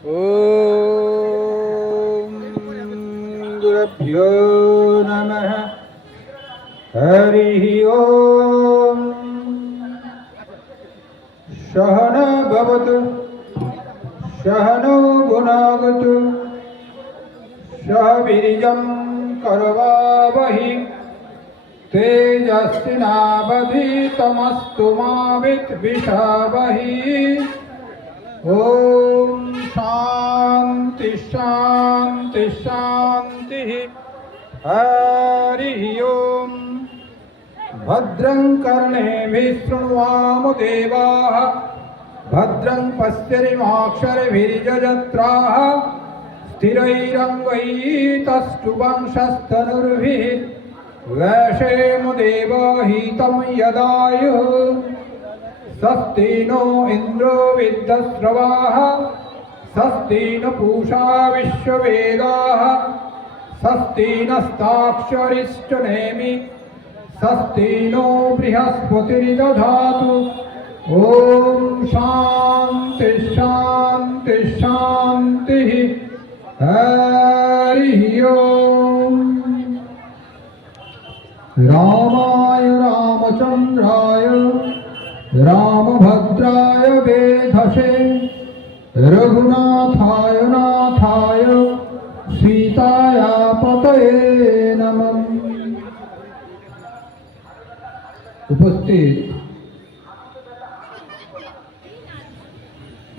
ॐ गुरुभ्यो नमः। हरिः ॐ। सहना भवतु सहनौ भुनक्तु सह वीर्यं करवावहै तेजस्विनावधीतमस्तु मा विद्विषावहै। ॐ शान्ति शान्ति शान्तिः। हरिः ॐ। भद्रं कर्णेभिः शृण्वाम देवाः भद्रं पश्येमाक्षरभिर्यजत्राः स्थिरैरङ्गैस्तुवंशस्तनुर्भिः वैशेम देवहितं यदायुः। स्वस्ति नो इन्द्रो विद्यश्रवाः स्वस्ति न पूषा विश्ववेदाः स्वस्ति नस्ताक्षरिष्टनेमि स्वस्ति नो बृहस्पतिर्दधातु। ॐ शान्ति शान्ति शान्तिः। हरिः ॐ। रामाय रामचन्द्राय रामभद्राय वेधसे रघुनाथाय नाथाय सीताया पतये नमः। उपस्थित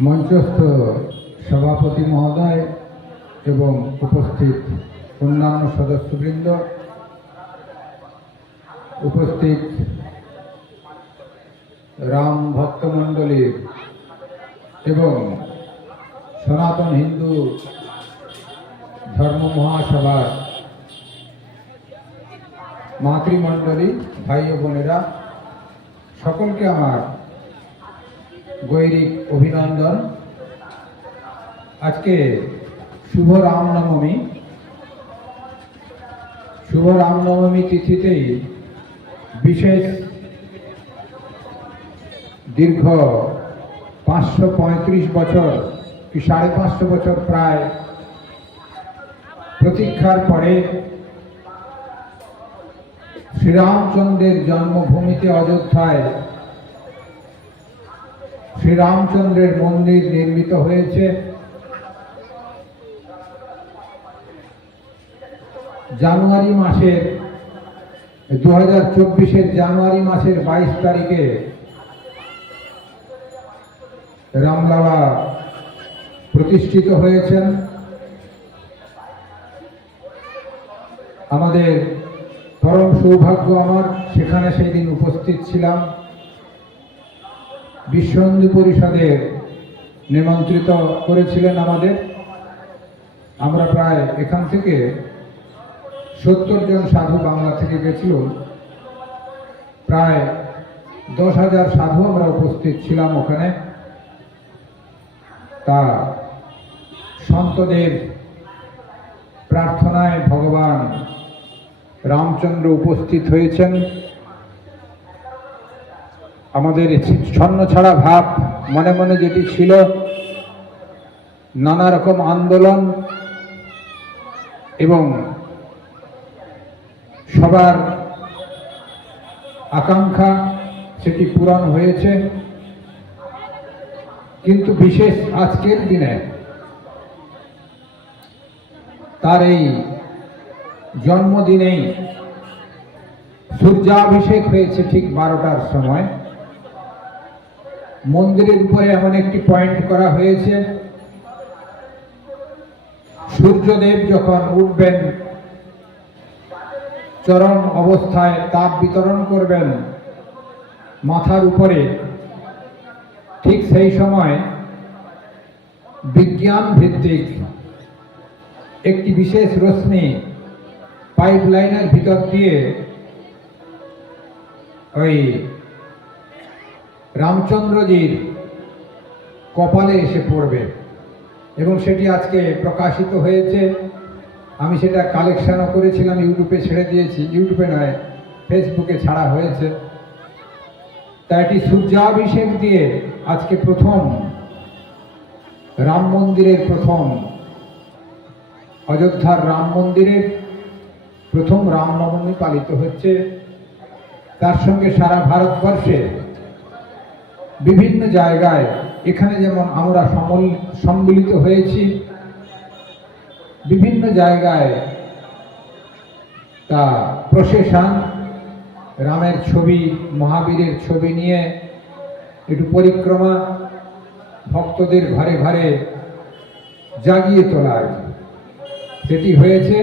मंचस्थ सभापति महोदय एवं उपस्थित अन्यान्य सदस्यवृंद, उपस्थित राम भक्तमंडली एवं सनातन हिंदू धर्म महासभा मातृमंडली भाई बोनेरा सकल के आमार গৈরিক অভিনন্দন। আজকে শুভ রামনবমী। শুভ রামনবমী তিথিতেই বিশেষ দীর্ঘ 535 বছর কি 550 বছর প্রায় প্রতীক্ষার পরে শ্রীরামচন্দ্রের জন্মভূমিতে অযোধ্যায় শ্রীরামচন্দ্রের মন্দির নির্মিত হয়েছে। জানুয়ারি মাসের 2024 জানুয়ারি মাসের 22 তারিখে রামলালা প্রতিষ্ঠিত হয়েছেন। আমাদের পরম সৌভাগ্য আমার সেখানে সেই দিন উপস্থিত ছিলাম। বিশ্ব হিন্দু পরিষদের নিমন্ত্রিত করেছিলেন আমাদের। আমরা প্রায় এখান থেকে 70 জন সাধু বাংলা থেকে গেছিল। প্রায় 10,000 সাধু আমরা উপস্থিত ছিলাম ওখানে। তা সন্তদের প্রার্থনায় ভগবান রামচন্দ্র উপস্থিত হয়েছেন। আমাদের ছন্ন ছাড়া ভাব মনে মনে যেটি ছিল, নানা রকম আন্দোলন এবং সবার আকাঙ্ক্ষা সেটি পূরণ হয়েছে। কিন্তু বিশেষ আজকের দিনে তার এই জন্মদিনেই সূর্যাভিষেক হয়েছে ঠিক 12টার সময়। মন্দিরের উপরে এমন একটি পয়েন্ট করা হয়েছে, সূর্যদেব যখন উঠবেন চরম অবস্থায় তাপ বিতরণ করবেন মাথার উপরে, ঠিক সেই সময় বিজ্ঞান ভিত্তিক একটি বিশেষ রশ্মি পাইপলাইনের ভিতর দিয়ে ওই রামচন্দ্রজির কপালে এসে পড়বে এবং সেটি আজকে প্রকাশিত হয়েছে। আমি সেটা কালেকশনও করেছিলাম, ইউটিউবে ছেড়ে দিয়েছি। ইউটিউবে নয়, ফেসবুকে ছাড়া হয়েছে। তাই এটি সূর্যাভিষেক দিয়ে আজকে প্রথম রাম মন্দিরের প্রথম, অযোধ্যার রাম মন্দিরের প্রথম রামনবমী পালিত হচ্ছে। তার সঙ্গে সারা ভারতবর্ষে বিভিন্ন জায়গায়, এখানে যেমন আমরা সম্মিলিত হয়েছি, বিভিন্ন জায়গায় তা প্রসেশন, রামের ছবি, মহাবীরের ছবি নিয়ে একটু পরিক্রমা, ভক্তদের ঘরে ঘরে জাগিয়ে তোলা আর কি, সেটি হয়েছে।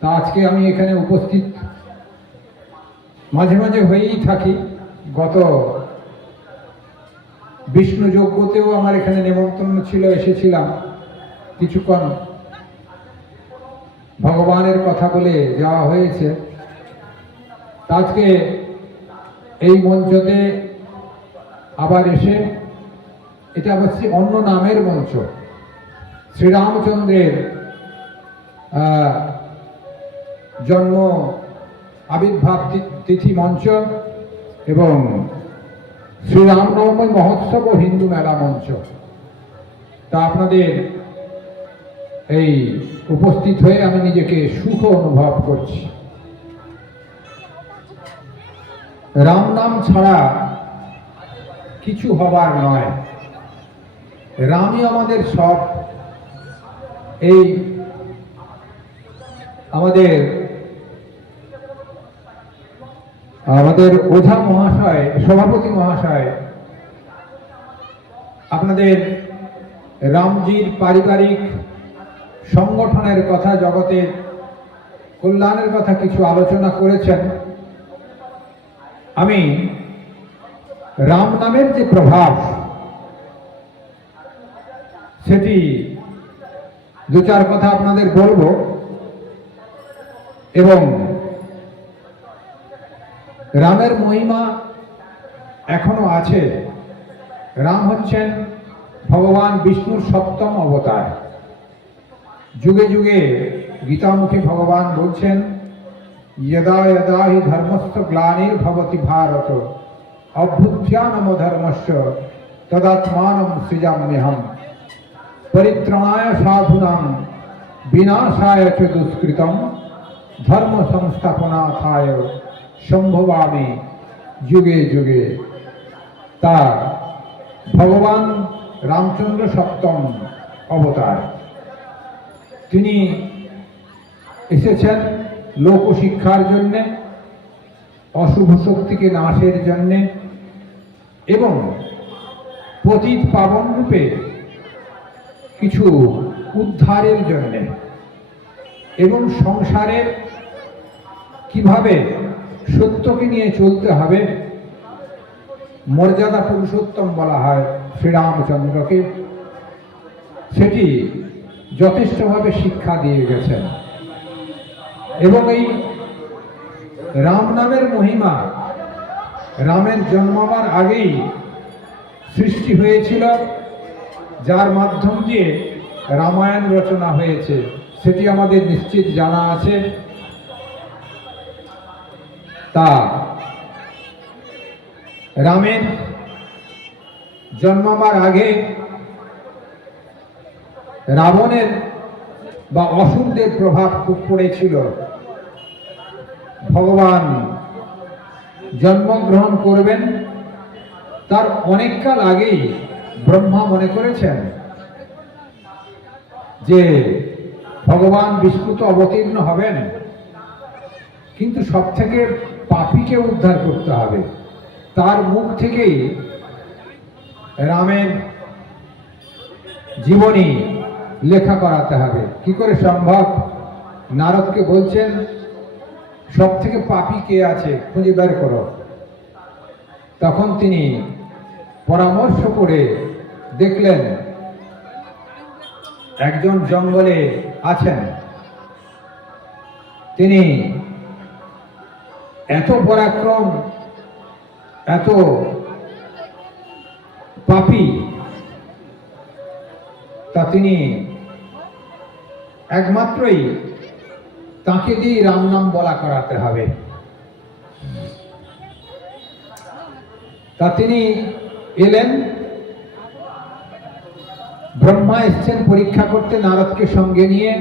তা আজকে আমি এখানে উপস্থিত মাঝে মাঝে হয়েই থাকি। গত বিষ্ণু যজ্ঞতেও আমার এখানে নেমন্ত্রণ ছিল, এসেছিলাম কিছুক্ষণ, ভগবানের কথা বলে যাওয়া হয়েছে। আজকে এই মঞ্চতে আবার এসে, এটা অবশ্যই অন্য নামের মঞ্চ, শ্রীরামচন্দ্রের জন্ম আবির্ভাব তিথি মঞ্চ এবং শ্রীরামনবমী মহোৎসব ও হিন্দু মেলা মঞ্চ। তা আপনাদের এই উপস্থিত হয়ে আমি নিজেকে সুখ অনুভব করছি। রাম নাম ছাড়া কিছু হবার নয়, রামই আমাদের সব। এই আমাদের ওঝা মহাশয়, সভাপতি মহাশয়, আপনাদের রামজির পারিবারিক সংগঠনের কথা, জগতের কল্যাণের কথা কিছু আলোচনা করেছেন। আমি রাম নামের যে প্রভাব, সেটি দু চার কথা আপনাদের বলবো। এবং রামের মহিমা এখনো আছে। রাম হচ্ছেন ভগবান বিষ্ণুর সপ্তম অবতার। যুগে যুগে গীতামুখে ভগবান বলছেন, यदा यदा हि धर्मस्य ग्लानिर्भवति भारत अभ्युत्थानम धर्मस्य तदात्मानं सृजाम्यहम् परित्राणाय साधूनां विनाशाय च दुष्कृतं धर्म संस्थापनार्थाय সম্ভবামি যুগে যুগে। তা ভগবান রামচন্দ্র সপ্তম অবতার। তিনি এসেছেন লোকশিক্ষার জন্যে, অশুভ শক্তিকে নাশের জন্যে এবং পতিত পাবন রূপে কিছু উদ্ধারের জন্যে, এবং সংসারের কিভাবে সত্যকে নিয়ে চলতে হবে, মর্যাদা পুরুষোত্তম বলা হয় শ্রীরামচন্দ্রকে, সেটি যথেষ্টভাবে শিক্ষা দিয়ে গেছেন। এবং এই রাম নামের মহিমা, রামের জন্মাবার আগেই সৃষ্টি হয়েছিল, যার মাধ্যম দিয়ে রামায়ণ রচনা হয়েছে, সেটি আমাদের নিশ্চিত জানা আছে। তা রামের জন্মাবার আগে রাবণের বা অসুরদের প্রভাব খুব পড়েছিল। ভগবান জন্মগ্রহণ করবেন তার অনেককাল আগেই ব্রহ্মা মনে করেছেন যে ভগবান বিষ্ণু তো অবতীর্ণ হবেন, কিন্তু সব থেকে পাপীকে উদ্ধার করতে হবে, তার মুখ থেকেই রামের জীবনী লেখা করাতে হবে। কি করে সম্ভব? নারদকে বলছেন, সব থেকে পাপী কে আছে খুঁজে বের করো। তখন তিনি পরামর্শ করে দেখলেন একজন জঙ্গলে আছেন, তিনি এত পরাক্রম, এত পাপী, তা তিনি একমাত্রই তাকে দিয়ে রাম নাম বলা করাতে হবে। তা তিনি এলেন ব্রহ্মা এসছেন পরীক্ষা করতে নারদকে সঙ্গে নিয়ে।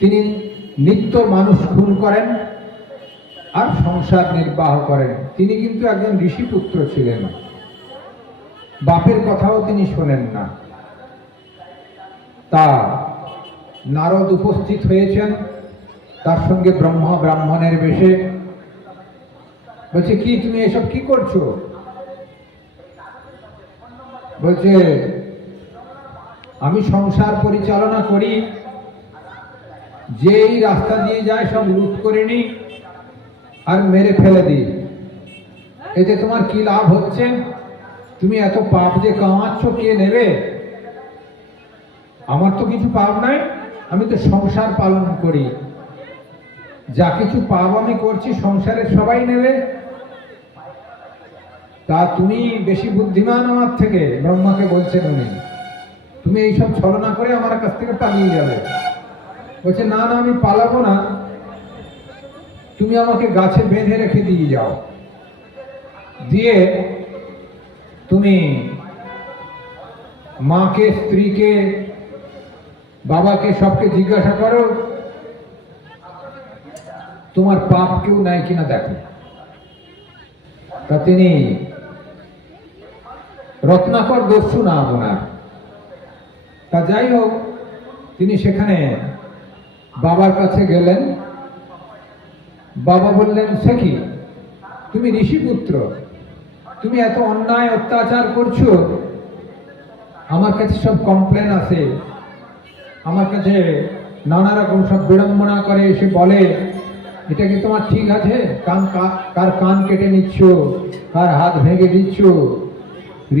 তিনি নিত্য মানুষ খুন করেন আর সংসার নির্বাহ করেন। তিনি কিন্তু একজন ঋষিপুত্র ছিলেন, বাপের কথাও তিনি শোনেন না। তা নারদ উপস্থিত হয়েছেন, তার সঙ্গে ব্রহ্মা ব্রাহ্মণের বেশে। বলছে, কি তুমি এসব কি করছো? বলছে, আমি সংসার পরিচালনা করি, যেই রাস্তা দিয়ে যায় সব লুট করে নি আর মেরে ফেলে দিই। এতে তোমার কি লাভ হচ্ছে? তুমি এত পাপ যে কামাচ্ছ, কে নেবে? আমার তো কিছু পাপ নাই, আমি তো সংসার পালন করি, যা কিছু পাপ আমি করছি সংসারের সবাই নেবে। তা তুমি বেশি বুদ্ধিমান আমার থেকে, ব্রহ্মাকে বলছেন উনি। তুমি এইসব ছলনা করে আমার কাছ থেকে পালিয়ে যাবে। বলছে, না না, আমি পালাবো না, তুমি আমাকে গাছে বেঁধে রেখে দিয়ে যাও, দিয়ে তুমি মাকে, স্ত্রীকে, বাবাকে সবকে জিজ্ঞাসা করো তোমার পাপ কেউ নাই কিনা দেখো। তা তিনি রত্নাকর দস্যু নাম ওনার। তা যাই হোক, তিনি সেখানে বাবার কাছে গেলেন। বাবা বললেন, সে কি, তুমি ঋষিপুত্র, তুমি এত অন্যায় অত্যাচার করছো, আমার কাছে সব কমপ্লেন আসে, আমার কাছে নানা রকম সব বিড়ম্বনা করে, এসে বলে এটা কি তোমার ঠিক আছে? কার কান কেটে নিচ্ছ, কার হাত ভেঙে দিচ্ছ,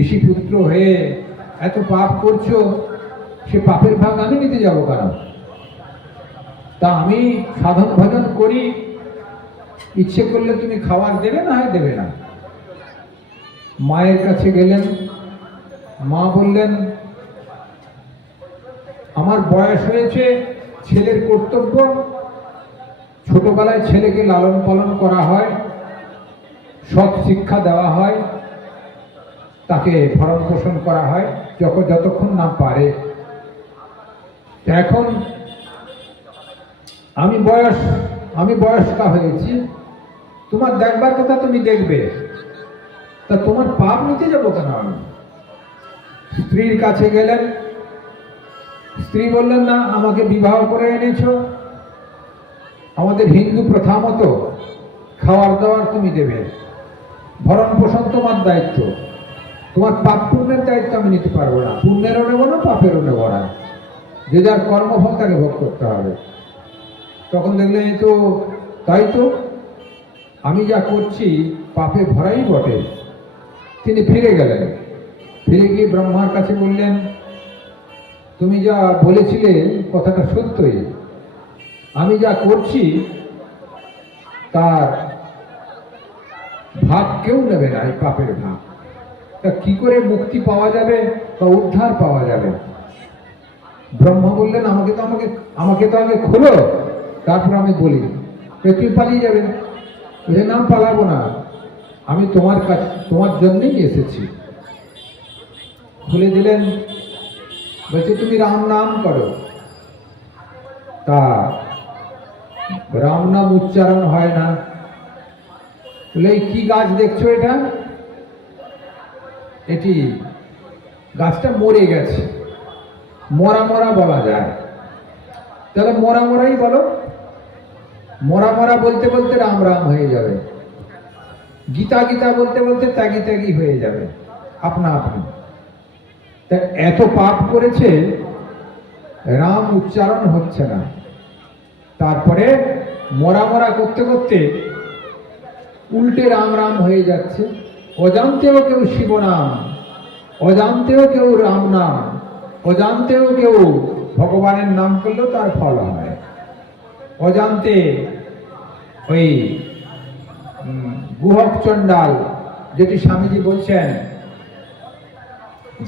ঋষিপুত্র হয়ে এত পাপ করছো, সে পাপের ভাগ আমি নিতে যাবো কেন? তা আমি সাধন ভজন করি, ইচ্ছে করলে তুমি খাবার দেবে, না হয় দেবে না। মায়ের কাছে গেলেন, মা বললেন, আমার বয়স হয়েছে, ছেলের কর্তব্য, ছোটবেলায় ছেলেকে লালন পালন করা হয়, সৎ শিক্ষা দেওয়া হয়, তাকে ভরণ পোষণ করা হয় যতক্ষণ না পারে। এখন আমি বয়স্কা হয়েছি, তোমার দেখবার কথা তুমি দেখবে, তা তোমার পাপ নিতে যাবো কেন আমি? স্ত্রীর কাছে গেলেন, স্ত্রী বললেন, না, আমাকে বিবাহ করে এনেছো, আমাদের হিন্দু প্রথা মতো খাওয়ার দাওয়ার তুমি দেবে, ভরণ পোষণ তোমার দায়িত্ব, তোমার পাপ পুণ্যের দায়িত্ব আমি নিতে পারবো না, পুণ্যেরও নেবো না, পাপেরও নেবো না, যে যার কর্মফল তাকে ভোগ করতে হবে। তখন দেখলেন, এই তো তাই তো, আমি যা করছি পাপে ভরাই বটে। তিনি ফিরে গেলেন, ফিরে গিয়ে ব্রহ্মার কাছে বললেন, তুমি যা বলেছিলে কথাটা সত্যই, আমি যা করছি তার ভাগ কেউ নেবে না, এই পাপের ভাগ। তা কি করে মুক্তি পাওয়া যাবে বা উদ্ধার পাওয়া যাবে? ব্রহ্মা বললেন, আমাকে তো আগে খোলো, তারপর আমি বলি। তুই পালিয়ে যাবে? বলে, না, পালাবো না, আমি তোমার জন্যই এসেছি। খুলে দিলেন, বলছে, তুমি রাম নাম করো। তা রাম নাম উচ্চারণ হয় না। বলে, এই কি গাছ দেখছো এটা? এটি গাছটা মরে গেছে, মরা মরা বলা যায়, তাহলে মরা মরাই বলো। মরা মরা বলতে বলতে রাম রাম হয়ে যাবে, গীতা গীতা বলতে বলতে ত্যাগী ত্যাগী হয়ে যাবে আপনা আপনি। তা এত পাপ করেছে, রাম উচ্চারণ হচ্ছে না। তারপরে মরা মরা করতে করতে উল্টে রাম রাম হয়ে যাচ্ছে। অজান্তেও কেউ শিব নাম, অজান্তেও কেউ রাম নাম, অজান্তেও কেউ ভগবানের নাম করলেও তার ফল হয়। অজান্তে ওই গুহক চণ্ডাল, যেটি স্বামীজি বলছেন,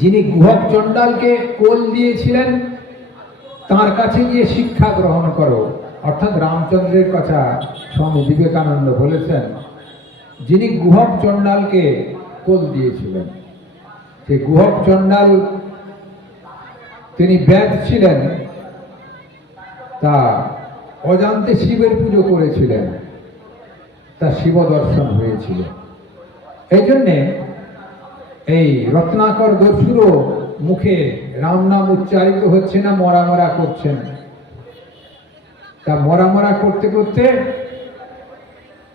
যিনি গুহক চণ্ডালকে কোল দিয়েছিলেন, তার কাছে গিয়ে শিক্ষা গ্রহণ করো, অর্থাৎ রামচন্দ্রের কথা স্বামী বিবেকানন্দ বলেছেন, যিনি গুহক চণ্ডালকে কোল দিয়েছিলেন। সেই গুহক চণ্ডাল তিনি ব্যাস ছিলেন, তা অজান্তে শিবের পুজো করেছিলেন, তা শিব দর্শন হয়েছিল। এই জন্যে এই রত্নাকর দস্যুরও মুখে রাম নাম উচ্চারিত হচ্ছে না, মরা মরা করছেন। তা মরা মরা করতে করতে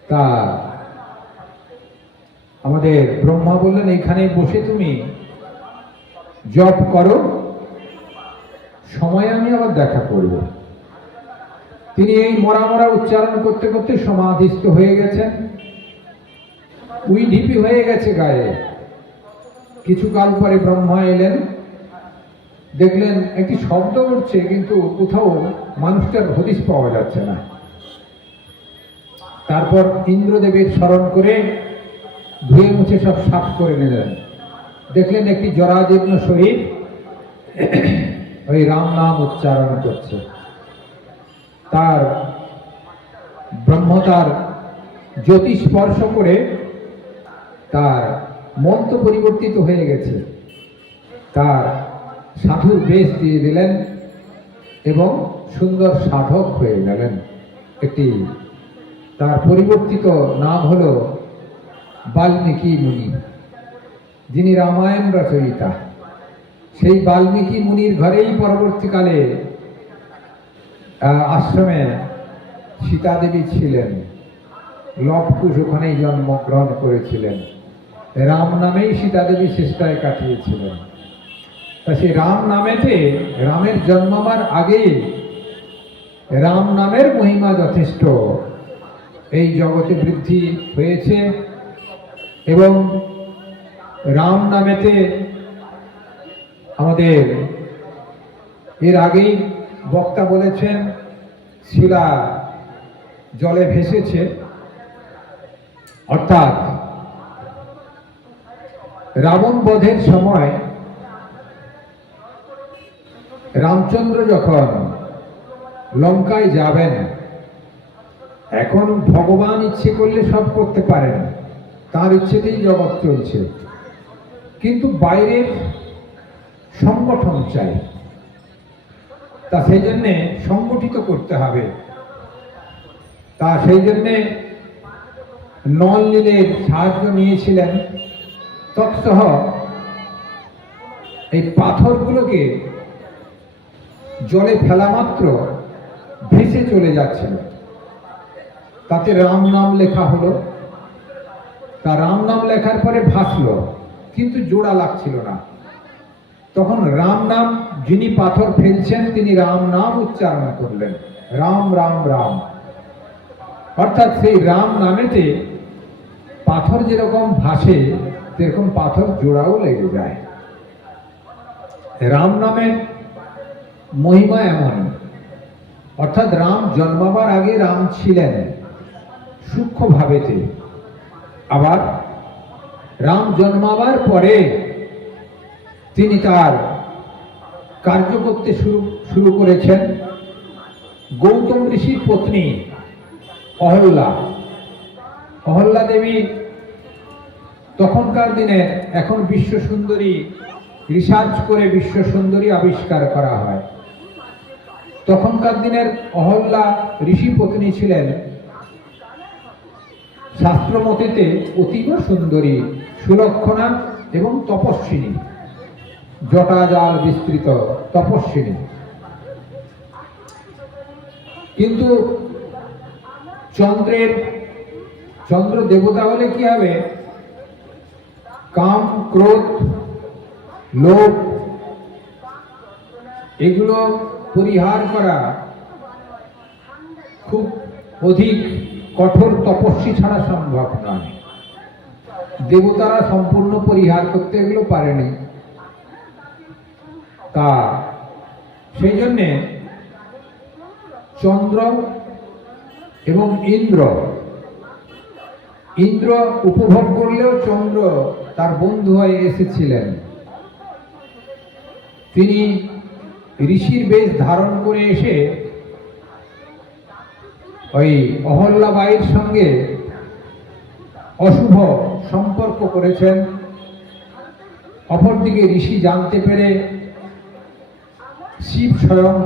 তা আমাদের ব্রহ্মা বললেন, এখানে বসে তুমি জপ করো, সময় আমি আবার দেখা করব। তিনি এই মরা মরা উচ্চারণ করতে করতে সমাধিস্থ হয়ে গেছেন, উইঢিপি হয়ে গেছে গায়ে। কিছুকাল পরে ব্রহ্মা এলেন, দেখলেন একটি শব্দ উঠছে, কিন্তু কোথাও মানুষটার হদিশ পাওয়া যাচ্ছে না। তারপর ইন্দ্রদেবের স্মরণ করে ধুয়ে মুছে সব সাফ করে নিলেন। দেখলেন একটি জরাজীর্ণ শরীর ওই রাম নাম উচ্চারণ করছে। তার ব্রহ্ম তার জ্যোতি স্পর্শ করে তার মন তো পরিবর্তিত হয়ে গেছে, তার সাধুর বেশ দিয়ে দিলেন এবং সুন্দর সাধক হয়ে গেলেন। একটি তার পরিবর্তিত নাম হল বাল্মীকি মুনি, যিনি রামায়ণ রচয়িতা। সেই বাল্মীকি মুনির ঘরেই পরবর্তীকালে আশ্রমে সীতা দেবী ছিলেন, লবকুশ ওখানেই জন্মগ্রহণ করেছিলেন। রাম নামেই সীতা দেবী চেষ্টায় কাটিয়েছিলেন। তা সেই রাম নামেতে, রামের জন্মাবার আগে রাম নামের মহিমা যথেষ্ট এই জগতে বৃদ্ধি হয়েছে। এবং রাম নামেতে আমাদের এর আগেই বক্তা বলেছেন, শিলা জলে ভেসেছে, অর্থাৎ রাবণ বধের সময় রামচন্দ্র যখন লঙ্কায় যাবেন, এখন ভগবান ইচ্ছে করলে সব করতে পারেন, তার ইচ্ছেতেই জগৎ চলছে, কিন্তু বাইরের সংগঠন চাই। তা সেই জন্যে সংগঠিত করতে হবে। তা সেই জন্যে নল নীলের সাহায্য নিয়েছিলেন। তৎসহ এই পাথরগুলোকে জলে ফেলা মাত্র ভেসে চলে যাচ্ছিল। তাতে রাম নাম লেখা হলো। তা রাম নাম লেখার পরে ভাসলো, কিন্তু জোড়া লাগছিল না। তখন রাম নাম, যিনি পাথর ফেলছেন তিনি রাম নাম উচ্চারণ করলেন, রাম রাম রাম। অর্থাৎ সেই রাম নামেতে পাথর যেরকম ভাসে, সেরকম পাথর জোড়াও লেগে যায়। রাম নামের মহিমা এমন, অর্থাৎ রাম জন্মাবার আগে রাম ছিলেন সূক্ষ্ম ভাবেতে, আবার রাম জন্মাবার পরে তিনি তার কার্য করতে শুরু করেছেন। গৌতম ঋষির পত্নী অহল্যা দেবী তখনকার দিনে, এখন বিশ্ব সুন্দরী রিসার্চ করে বিশ্ব সুন্দরী আবিষ্কার করা হয়। তখনকার দিনের অহল্যা ঋষি পত্নী ছিলেন শাস্ত্রমতেতে অতীব সুন্দরী, সুলক্ষণা এবং তপস্বিনী, জটাজাল বিস্তৃত তপস্বিনী। কিন্তু চন্দ্র দেবতা হলে কি হবে? কাম, ক্রোধ, লোভ এগুলো পরিহার করা খুব অধিক কঠোর তপস্বী ছাড়া সম্ভব নয়। দেবতারা সম্পূর্ণ পরিহার করতে এগুলো পারেনি। তা সেই জন্যে চন্দ্র এবং ইন্দ্র উপভোগ করলেও চন্দ্র তার বন্ধু হয়ে এসেছিলেন। তিনি ঋষির বেশ ধারণ করে এসে ওই অহল্যাবাঈর সঙ্গে অশুভ সম্পর্ক করেছেন। অপরদিকে ঋষি জানতে পেরে শিব স্বয়ং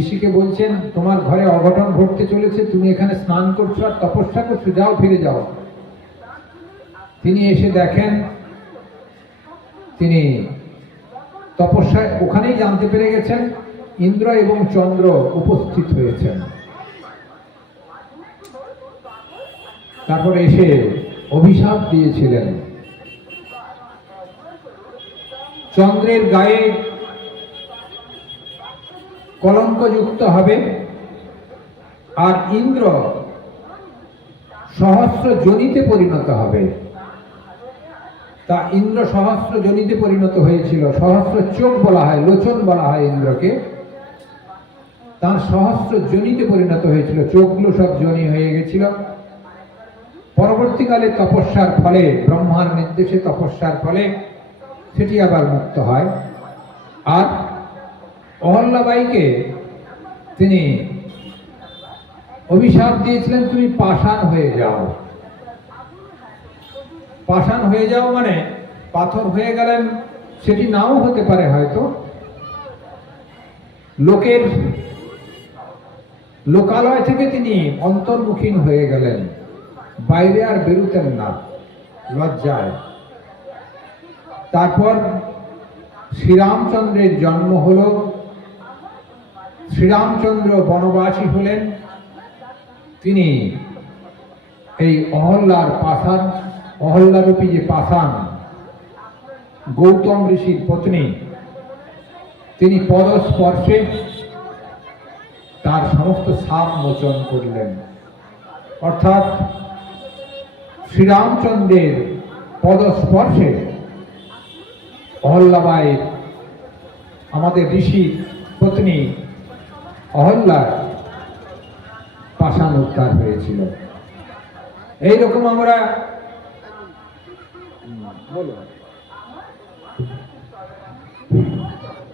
ঋষিকে বলছেন, তোমার ঘরে অঘটন ঘটতে চলেছে, তুমি এখানে স্নান করছো আর তপস্যা করছো, যাও ফিরে যাও। তিনি এসে দেখেন তিনি তপস্যায় ওখানেই জানতে পেরে গেছেন ইন্দ্র এবং চন্দ্র উপস্থিত হয়েছেন। তারপরে এসে অভিশাপ দিয়েছিলেন, চন্দ্রের গায়ে কলঙ্কযুক্ত হবে আর ইন্দ্র সহস্র যোনিতে পরিণত হবে। তা ইন্দ্র সহস্র যোনিতে পরিণত হয়েছিল, সহস্র চোখ বলা হয়, লোচন বলা হয় ইন্দ্রকে, তার সহস্র যোনিতে পরিণত হয়েছিল, চোখগুলো সব যোনি হয়ে গেছিল। পরবর্তীকালে তপস্যার ফলে, ব্রহ্মার নির্দেশে তপস্যার ফলে সেটি আবার মুক্ত হয়। আর অহল্যাবাইকে তিনি অভিশাপ দিয়েছিলেন, তুমি পাষাণ হয়ে যাও। পাষাণ হয়ে যাও মানে পাথর হয়ে গেলেন, সেটি নাও হতে পারে, হয়তো লোকালয় থেকে তিনি অন্তর্মুখীন হয়ে গেলেন, বাইরে আর বেরোতেন না লজ্জায়। তারপর শ্রীরামচন্দ্রের জন্ম হল, শ্রীরামচন্দ্র বনবাসী হলেন। তিনি এই অহল্যার পাষাণ, অহল্যারূপী যে পাষাণ, গৌতম ঋষির পত্নী, তিনি পদস্পর্শে তার সমস্ত সাপ মোচন করলেন। অর্থাৎ শ্রীরামচন্দ্রের পদস্পর্শে অহল্যাবাই, আমাদের ঋষির পত্নী অহল্যার পাষাণ উদ্ধার হয়েছিল। এইরকম আমরা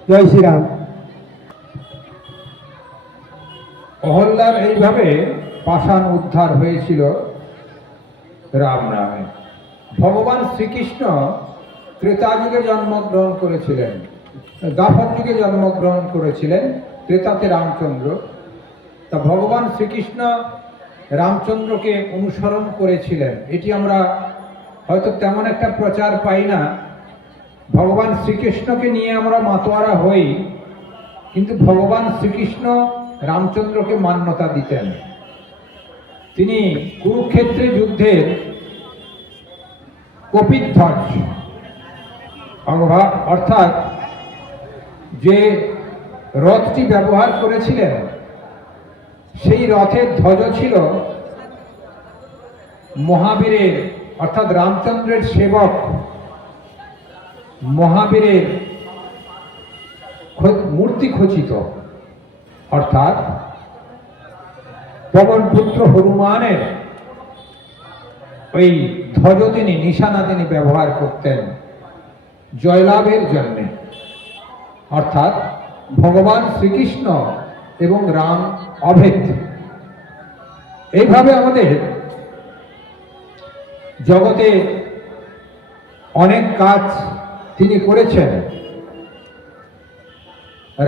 জয় শ্রীরাম। অহল্যার এইভাবে পাষাণ উদ্ধার হয়েছিল রাম নামে। ভগবান শ্রীকৃষ্ণ ত্রেতা যুগে জন্মগ্রহণ করেছিলেন, দ্বাপর যুগে জন্মগ্রহণ করেছিলেন, ত্রেতাতে রামচন্দ্র। তা ভগবান শ্রীকৃষ্ণ রামচন্দ্রকে অনুসরণ করেছিলেন, এটি আমরা হয়তো তেমন একটা প্রচার পাই না। ভগবান শ্রীকৃষ্ণকে নিয়ে আমরা মাতোয়ারা হই, কিন্তু ভগবান শ্রীকৃষ্ণ রামচন্দ্রকে মান্যতা দিতেন। তিনি কুরুক্ষেত্রে যুদ্ধের কপিধ্বজ, অর্থাৎ যে রথটি ব্যবহার করেছিলেন, সেই রথের ধ্বজ ছিল মহাবীরের, অর্থাৎ রামচন্দ্রের সেবক মহাবীরের মূর্তি খচিত, অর্থাৎ পবনপুত্র হনুমানের ওই ধ্বজ তিনি, নিশানা তিনি ব্যবহার করতেন জয়লাভের জন্যে। অর্থাৎ ভগবান শ্রীকৃষ্ণ এবং রাম অভেদ। এইভাবে আমাদের জগতে অনেক কাজ তিনি করেছেন।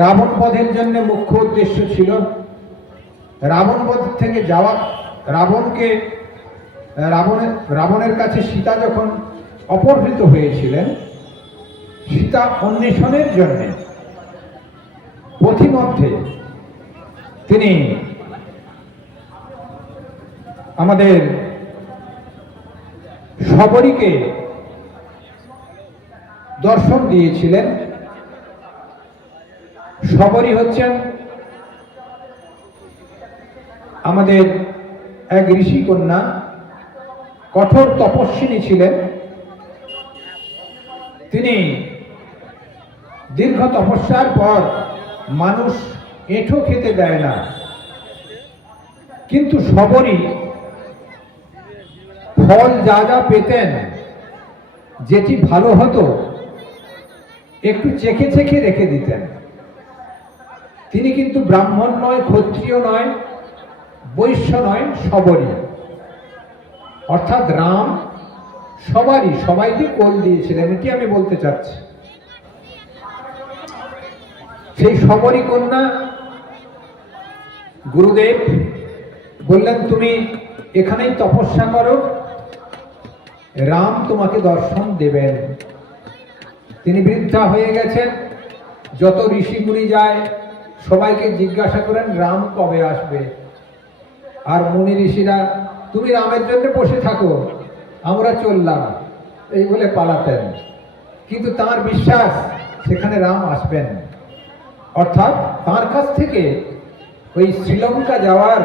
রাবণ বধের জন্য মুখ্য উদ্দেশ্য ছিল রাবণ বধ থেকে যাওয়া, রাবণের কাছে সীতা যখন অপহৃত হয়েছিলেন, সীতা অন্বেষণের জন্য পথিমধ্যে তিনি আমাদের শবরীকে দর্শন দিয়েছিলেন। শবরী হচ্ছেন আমাদের এক ঋষি কন্যা, কঠোর তপস্বিনী ছিলেন। তিনি দীর্ঘ তপস্যার পর, মানুষ এঁঠো খেতে দেয় না, কিন্তু শবরী ফল যা যা পেতেন, যেটি ভালো হতো একটু চেখে চেখে রেখে দিতেন। তিনি কিন্তু ব্রাহ্মণ নয়, ক্ষত্রিয় নয়, বৈশ্য নয়, শবরী। অর্থাৎ রাম সবাইকে কোল দিয়েছিলেন, এটি আমি বলতে চাচ্ছি। সেই সবরই কন্যা গুরুদেব বললেন, তুমি এখানেই তপস্যা করো, রাম তোমাকে দর্শন দেবেন। তিনি বৃদ্ধা হয়ে গেছেন, যত ঋষিমুনি যায় সবাইকে জিজ্ঞাসা করেন রাম কবে আসবে। আর মুনি ঋষিরা, তুমি রামের জন্য বসে থাকো, আমরা চললাম, এই বলে পালাতেন। কিন্তু তার বিশ্বাস সেখানে রাম আসবেন। অর্থাৎ তার কাছ থেকে ওই শ্রীলঙ্কা যাওয়ার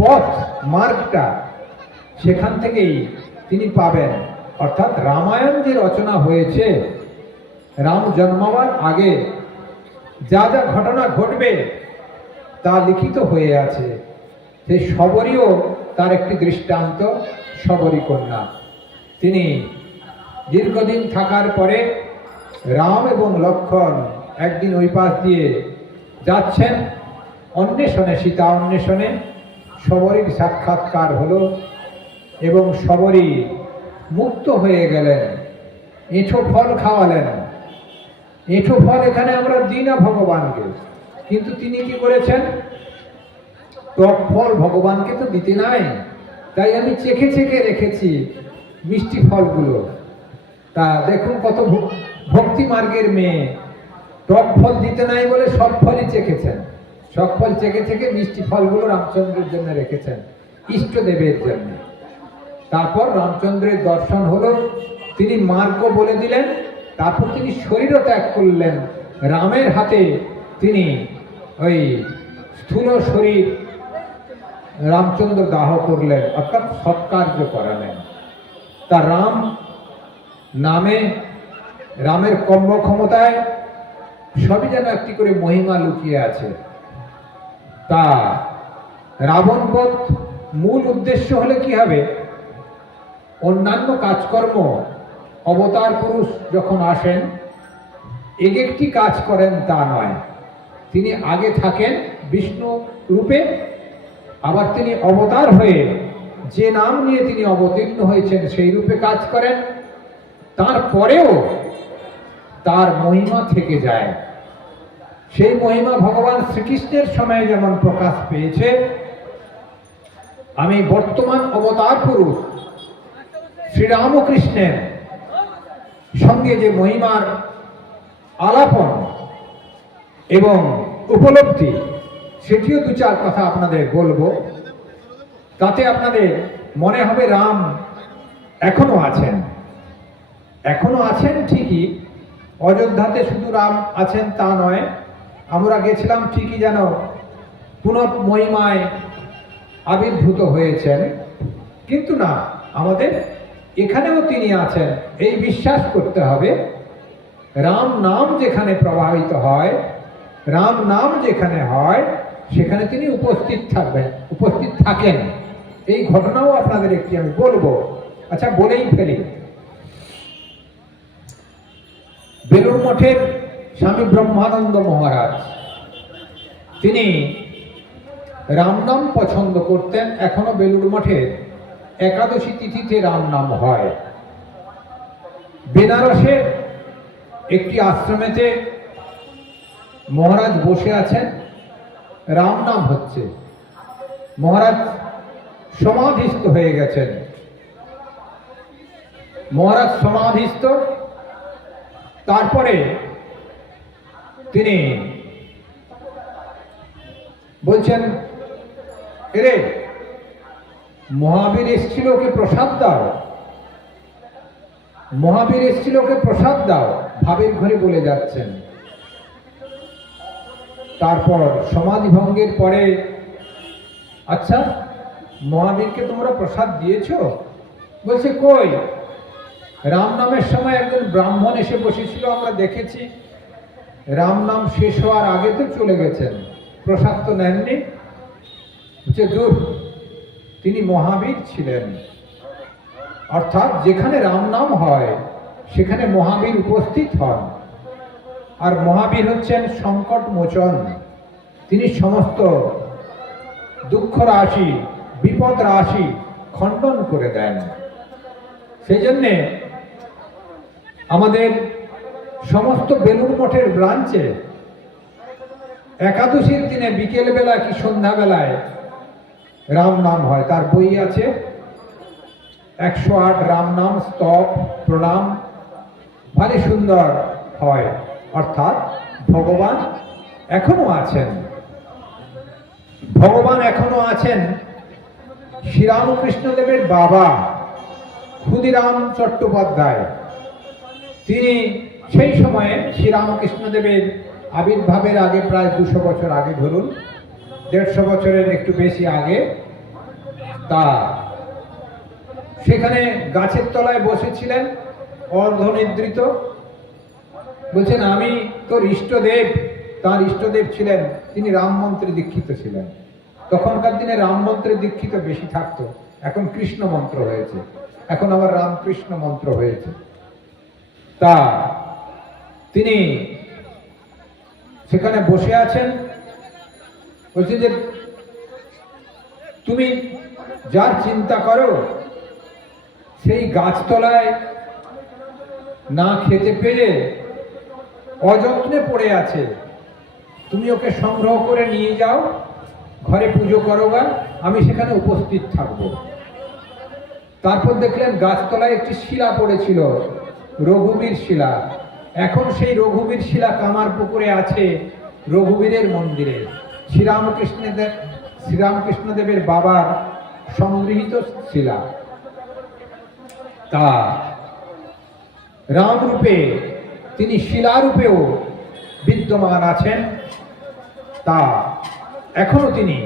পথ মার্গটা সেখান থেকেই তিনি পাবেন। অর্থাৎ রামায়ণ যে রচনা হয়েছে, রাম জন্মাবার আগে যা যা ঘটনা ঘটবে তা লিখিত হয়ে আছে। সেই শবরীও তার একটি দৃষ্টান্ত, শবরী কন্যা। তিনি দীর্ঘদিন থাকার পরে রাম এবং লক্ষ্মণ একদিন ওই পাশ দিয়ে যাচ্ছেন অন্বেষণে, সীতা অন্বেষণে। শবরীর সাক্ষাৎকার হলো এবং শবরী মুক্ত হয়ে গেলেন, এঁঠো ফল খাওয়ালেন। এঁঠো ফল এখানে আমরা দিই না ভগবানকে, কিন্তু তিনি কি করেছেন, টক ফল ভগবানকে তো দিতে নাই, তাই আমি চেখে চেখে রেখেছি মিষ্টি ফলগুলো। তা দেখুন কত ভক্তি মার্গের মেয়ে, টক ফল দিতে নাই বলে সব ফলই চেখেছেন, সব ফল চেখে চেখে মিষ্টি ফলগুলো রামচন্দ্রের জন্য রেখেছেন, ইষ্টদেবের জন্য। তারপর রামচন্দ্রের দর্শন হলো, তিনি মার্গ বলে দিলেন। তারপর তিনি শরীরও ত্যাগ করলেন, রামের হাতে তিনি ওই স্থূল শরীর রামচন্দ্র দাহ করলেন, অর্থাৎ সৎকার্য করালেন। তা রাম নামে, রামের কর্মক্ষমতায় সবই যেন একটি করে মহিমা লুকিয়ে আছে। তা রাবণবধ মূল উদ্দেশ্য হলে কি হবে, অন্যান্য কাজকর্ম অবতার পুরুষ যখন আসেন এক একটি কাজ করেন তা নয়, তিনি আগে থাকেন বিষ্ণু রূপে, আবার তিনি অবতার হয়ে যে নাম নিয়ে তিনি অবতীর্ণ হয়েছেন সেই রূপে কাজ করেন। তারপরেও তার মহিমা থেকে যায়। সেই মহিমা ভগবান শ্রীকৃষ্ণের সময় যেমন প্রকাশ পেয়েছে, আমি বর্তমান অবতার পুরুষ শ্রীরামকৃষ্ণের সঙ্গে যে মহিমার আলাপন এবং উপলব্ধি, সেটিও দু চার কথা আপনাদের বলবো। তাতে আপনাদের মনে হবে রাম এখনো আছেন, এখনো আছেন ঠিকই। অযোধ্যাতে শুধু রাম আছেন তা নয়, আমরা গেছিলাম ঠিকই যেন পুনঃ মহিমায় আবির্ভূত হয়েছেন, কিন্তু না, আমাদের এখানেও তিনি আছেন এই বিশ্বাস করতে হবে। রাম নাম যেখানে প্রবাহিত হয়, রাম নাম যেখানে হয়, সেখানে তিনি উপস্থিত থাকবেন, উপস্থিত থাকেন। এই ঘটনাও আপনাদের একটি আমি বলবো। আচ্ছা, বলেই ফেলি। বেলুড় মঠের স্বামী ব্রহ্মানন্দ মহারাজ, তিনি রাম নাম পছন্দ করতেন। এখনো বেলুড় মঠে একাদশী তিথিতে রাম নাম হয়। বেনারসে একটি আশ্রমেতে মহারাজ বসে আছেন, রাম নাম হচ্ছে। মহারাজ সমাধিস্থ হয়ে গেছেন। মহারাজ সমাধিস্থ, তারপরে তিনি বলছেন, এরে মহাবীর এসেছিল, ওকে প্রসাদ দাও, মহাবীর এসেছিল, ওকে প্রসাদ দাও, ভাবের ঘরে বলে যাচ্ছেন। তারপর সমাধি ভঙ্গের পরে, আচ্ছা মহাবীরকে তোমরা প্রসাদ দিয়েছো? বলছে, কই, রাম নামের সময় একজন ব্রাহ্মণ এসে বসেছিল, আমরা দেখেছি, রাম নাম শেষ হওয়ার আগে তো চলে গেছেন, প্রসাদ তো নেননি। বলছে, দূর, তিনি মহাবীর ছিলেন। অর্থাৎ যেখানে রাম নাম হয় সেখানে মহাবীর উপস্থিত হন। আর মহাবীর হচ্ছেন সংকট মোচন। তিনি সমস্ত দুঃখ রাশি, বিপদ রাশি খণ্ডন করে দেন। সেই জন্যে আমাদের সমস্ত বেলুড় মঠের ব্রাঞ্চে একাদশীর দিনে বিকেলবেলা কি সন্ধ্যাবেলায় রাম নাম হয়। তার বই আছে, 108 রাম নাম স্তব প্রণাম, ভারী সুন্দর হয়। অর্থাৎ ভগবান এখনো আছেন, ভগবান এখনো আছেন। শ্রীরামকৃষ্ণদেবের বাবা ক্ষুদিরাম চট্টোপাধ্যায়, তিনি সেই সময়ে শ্রীরামকৃষ্ণদেবের আবির্ভাবের আগে প্রায় 200 বছর আগে, ধরুন 150 বছরের একটু বেশি আগে, তা সেখানে গাছের তলায় বসেছিলেন অর্ধনিদ্রিত। বলছেন, আমি তোর ইষ্টদেব। তার ইষ্টদেব ছিলেন, তিনি রাম মন্ত্রে দীক্ষিত ছিলেন। তখনকার দিনে রাম মন্ত্রে দীক্ষিত বেশি থাকতো, এখন কৃষ্ণ মন্ত্র হয়েছে, এখন আবার রামকৃষ্ণ মন্ত্র হয়েছে। তা তিনি সেখানে বসে আছেন, বলছে যে তুমি যার চিন্তা করো সেই গাছতলায় না খেতে পেরে অযত্নে পড়ে আছে, তুমি ওকে সংগ্রহ করে নিয়ে যাও, ঘরে পুজো করো, বা আমি সেখানে উপস্থিত থাকব। তারপর দেখলেন গাছতলায় একটি শিলা পড়েছিল, রঘুবীর শিলা। এখন সেই রঘুবীর শিলা কামারপুকুরে আছে, রঘুবীরের মন্দিরে, শ্রীরামকৃষ্ণদেবের বাবার সংগৃহীত শিলা। তা রাম রূপে তিনি শিলারূপেও বিদ্যমান আছেন, তা এখনো তিনি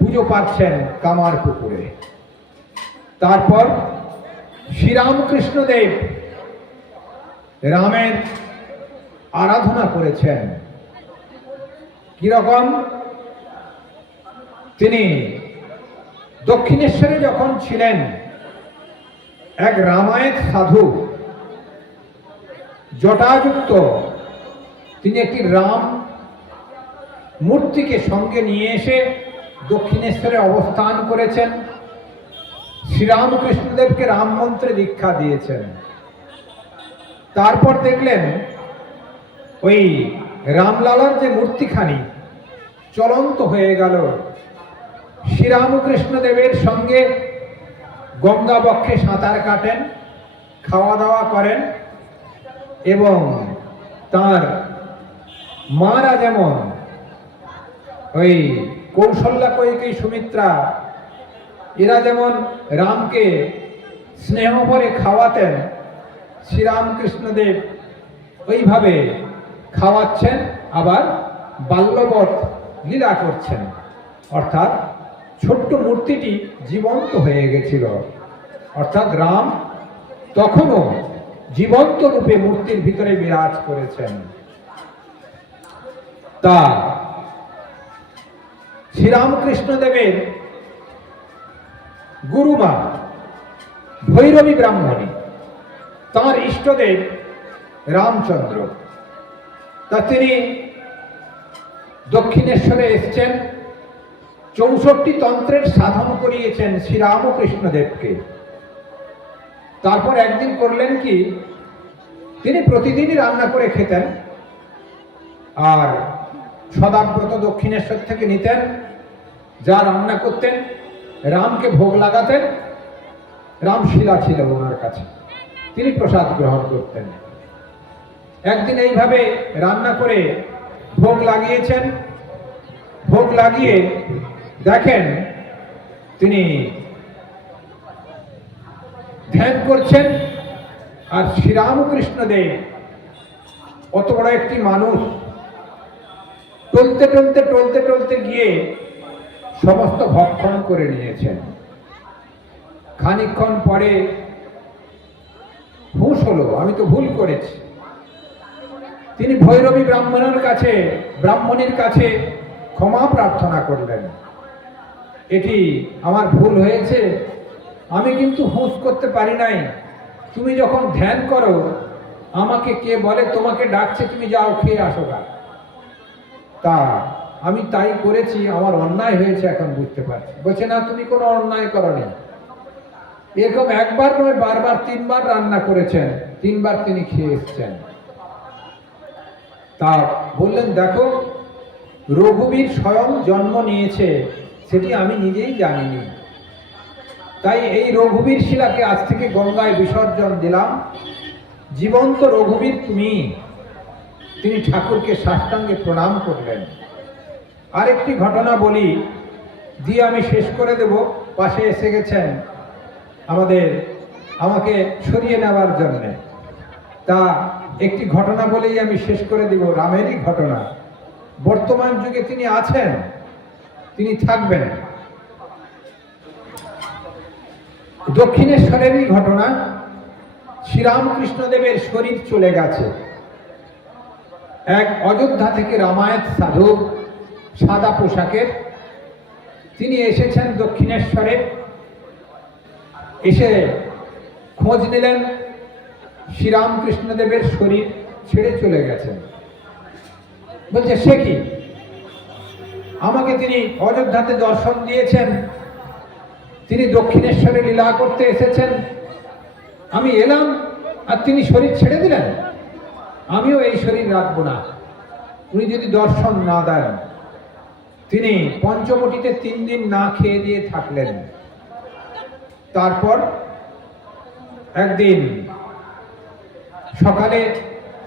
পুজো পাচ্ছেন কামারপুকুরে। তারপর শ্রীরামকৃষ্ণদেব রামের আরাধনা করেছেন। কিরকম? তিনি দক্ষিণেশ্বরে যখন ছিলেন, এক রামায়ণ সাধু জটাযুক্ত, তিনি একটি রাম মূর্তিকে সঙ্গে নিয়ে এসে দক্ষিণেশ্বরে অবস্থান করেছেন। শ্রীরামকৃষ্ণদেবকে রাম মন্ত্রে দীক্ষা দিয়েছেন। তারপর দেখলেন ওই রামলালার যে মূর্তিখানি চলন্ত হয়ে গেল। শ্রীরামকৃষ্ণদেবের সঙ্গে গঙ্গা বক্ষে সাঁতার কাটেন, খাওয়া দাওয়া করেন, এবং তার মারা যেমন ওই কৌশল্যা, কৈকেয়ী, সুমিত্রা, এরা যেমন রামকে স্নেহ ভরে খাওয়াতেন, শ্রীরামকৃষ্ণদেব ওইভাবে খাওয়াচ্ছেন, আবার বাল্যবৎ লীলা করছেন। অর্থাৎ ছোট্ট মূর্তিটি জীবন্ত হয়ে গেছিল। অর্থাৎ রাম তখনও জীবন্ত রূপে মূর্তির ভিতরে বিরাজ করেছেন। তা শ্রীরামকৃষ্ণদেবের গুরুমা ভৈরবী ব্রাহ্মণী, তাঁর ইষ্টদেব রামচন্দ্র। তা তিনি দক্ষিণেশ্বরে এসছেন, 64 তন্ত্রের সাধন করিয়েছেন শ্রীরামকৃষ্ণদেবকে। তারপর একদিন করলেন কি, তিনি প্রতিদিনই রান্না করে খেতেন, আর সদাব্রত দক্ষিণেশ্বর থেকে নিতেন, যা রান্না করতেন রামকে ভোগ লাগাতেন। রামশিলা ছিল ওনার কাছে, তিনি প্রসাদ গ্রহণ করতেন। একদিন এইভাবে রান্না করে ভোগ লাগিয়েছেন। ভোগ লাগিয়ে দেখেন তিনি ধ্যান করছেন, আর শ্রীরামকৃষ্ণদেব অত বড় একটি মানুষ, টলতে টলতে টলতে টলতে গিয়ে সমস্ত ভক্ষণ করে নিয়েছেন। খানিকক্ষণ পরে হুঁশ হলো, আমি তো ভুল করেছি। তিনি ভৈরবী ব্রাহ্মণীর কাছে ক্ষমা প্রার্থনা করলেন, এটি আমার ভুল হয়েছে, আমি কিন্তু হুঁশ করতে পারি নাই। তুমি যখন ধ্যান করো, আমাকে কে বলে তোমাকে ডাকছে, তুমি যাও খেয়ে আসো গা। তা আমি তাই করেছি, আমার অন্যায় হয়েছে, এখন বুঝতে পারছি। বলছে, না, তুমি কোনো অন্যায় করনি, এরকম একবার নয়, বারবার, তিনবার রান্না করেছেন, তিনবার তিনি খেয়ে এসছেন। তা বললেন, দেখো, রঘুবীর স্বয়ং জন্ম নিয়েছে, সেটি আমি নিজেই জানিনি। তাই এই রঘুবীর শিলাকে আজ থেকে গঙ্গায় বিসর্জন দিলাম। জীবন্ত রঘুবীর তুমি। তিনি ঠাকুরকে সাষ্টাঙ্গে প্রণাম করলেন। আরেকটি ঘটনা বলি, দিয়ে আমি শেষ করে দেব। পাশে এসে গেছেন আমাকে সরিয়ে নেওয়ার জন্য। তা একটি ঘটনা বলেই আমি শেষ করে দেব, রামেরই ঘটনা। বর্তমান যুগে তিনি আছেন, তিনি থাকবেন। দক্ষিণেশ্বরেরই ঘটনা। শ্রীরামকৃষ্ণদেবের শরীর চলে গেছে। এক অযোধ্যা থেকে রামায়ণ সাধু, সাদা পোশাকের, তিনি এসেছেন দক্ষিণেশ্বরে। এসে খোঁজ নিলেন, শ্রীরামকৃষ্ণদেবের শরীর ছেড়ে চলে গেছেন। বলছে, সে কি? আমাকে তিনি অযোধ্যাতে দর্শন দিয়েছেন, তিনি দক্ষিণেশ্বরে লীলা করতে এসেছেন, আমি এলাম আর তিনি শরীর ছেড়ে দিলেন। আমিও এই শরীর রাখবো না, উনি যদি দর্শন না দেন। তিনি পঞ্চবটিতে 3 দিন না খেয়ে দিয়ে থাকলেন। তারপর একদিন সকালে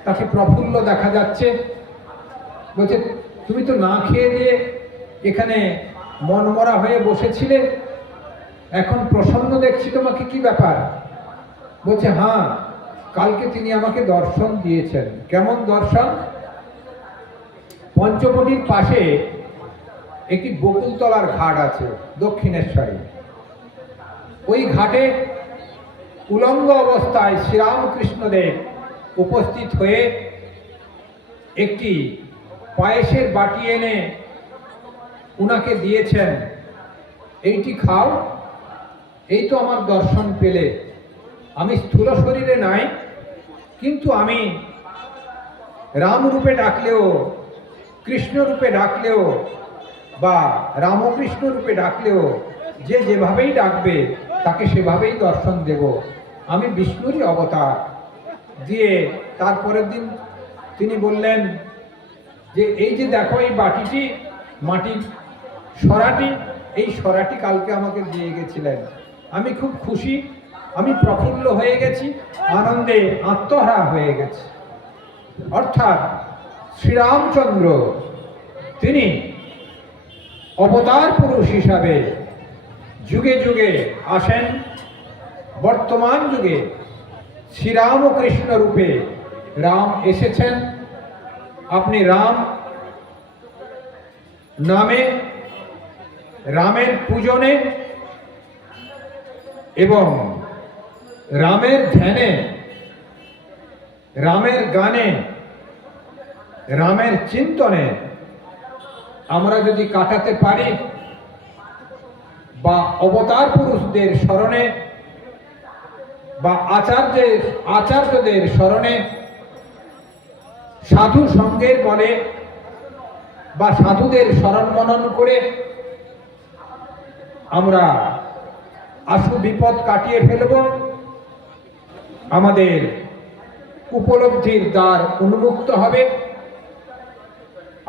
তাকে প্রফুল্ল দেখা যাচ্ছে। বলছে, তুমি তো না খেয়ে দিয়ে এখানে মনমরা হয়ে বসেছিলে, এখন প্রসন্ন দেখছি তোমাকে, কি ব্যাপার? বলছে, হ্যাঁ, কালকে তিনি আমাকে দর্শন দিয়েছেন। কেমন দর্শন? পঞ্চবটির পাশে একটি বকুলতলার ঘাট আছে দক্ষিণেশ্বরে। ওই ঘাটে উলঙ্গ অবস্থায় শ্রীরামকৃষ্ণদেব উপস্থিত হয়ে একটি পায়েসের বাটি এনে উনাকে দিয়েছেন, এইটি খাও, এই তো আমার দর্শন পেলে। আমি স্থূল শরীরে নাই, কিন্তু আমি রামরূপে ডাকলেও, কৃষ্ণ রূপে ডাকলেও, বা রামকৃষ্ণ রূপে ডাকলেও যে যেভাবেই ডাকবে তাকে সেভাবেই দর্শন দেব। আমি বিষ্ণুরই অবতার। দিয়ে তারপরের দিন তিনি বললেন যে, এই যে দেখো, এই বাটিটি, মাটির সরাটি, এই সরাটি কালকে আমাকে দিয়ে গেছিলেন। আমি খুব খুশি, আমি প্রফুল্ল হয়ে গেছি, আনন্দে আত্মহারা হয়ে গেছি। অর্থাৎ শ্রীরামচন্দ্র তিনি অবতার পুরুষ হিসাবে যুগে যুগে আসেন। বর্তমান যুগে শ্রীরাম ও কৃষ্ণ রূপে রাম এসেছেন। আপনি রাম নামে, রামের পূজনে এবং রামের ধ্যানে, রামের গানে, রামের চিন্তনে আমরা যদি কাটাতে পারি, বা অবতার পুরুষদের স্মরণে, বা আচার্যদের স্মরণে, সাধু সঙ্গের বলে, বা সাধুদের স্মরণ মনন করে আমরা আশু বিপদ কাটিয়ে ফেলব। আমাদের উপলব্ধির দ্বার উন্মুক্ত হবে,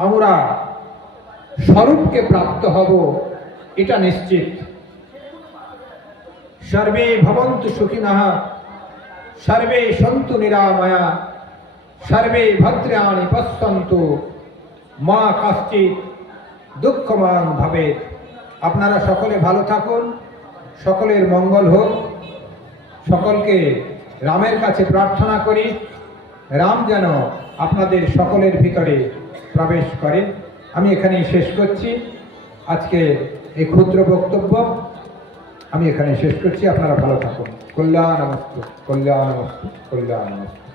আমরা স্বরূপকে প্রাপ্ত হব, এটা নিশ্চিত। সর্বে ভবন্তু সুখিনঃ, সর্বে সন্তু নিরাময়া, সর্বে ভদ্রাণি পশ্যন্তু, মা কশ্চিৎ দুঃখমান ভবেৎ। আপনারা সকলে ভালো থাকুন, সকলের মঙ্গল হোক। সকলকে রামের কাছে প্রার্থনা করি, রাম যেন আপনাদের সকলের ভিতরে প্রবেশ করে। আমি এখানেই শেষ করছি আজকে এই ক্ষুদ্র বক্তব্য। আমি এখানে শেষ করছি। আপনারা ভালো থাকুন। কল্যাণমস্তু, কল্যাণমস্তু, কল্যাণমস্তু।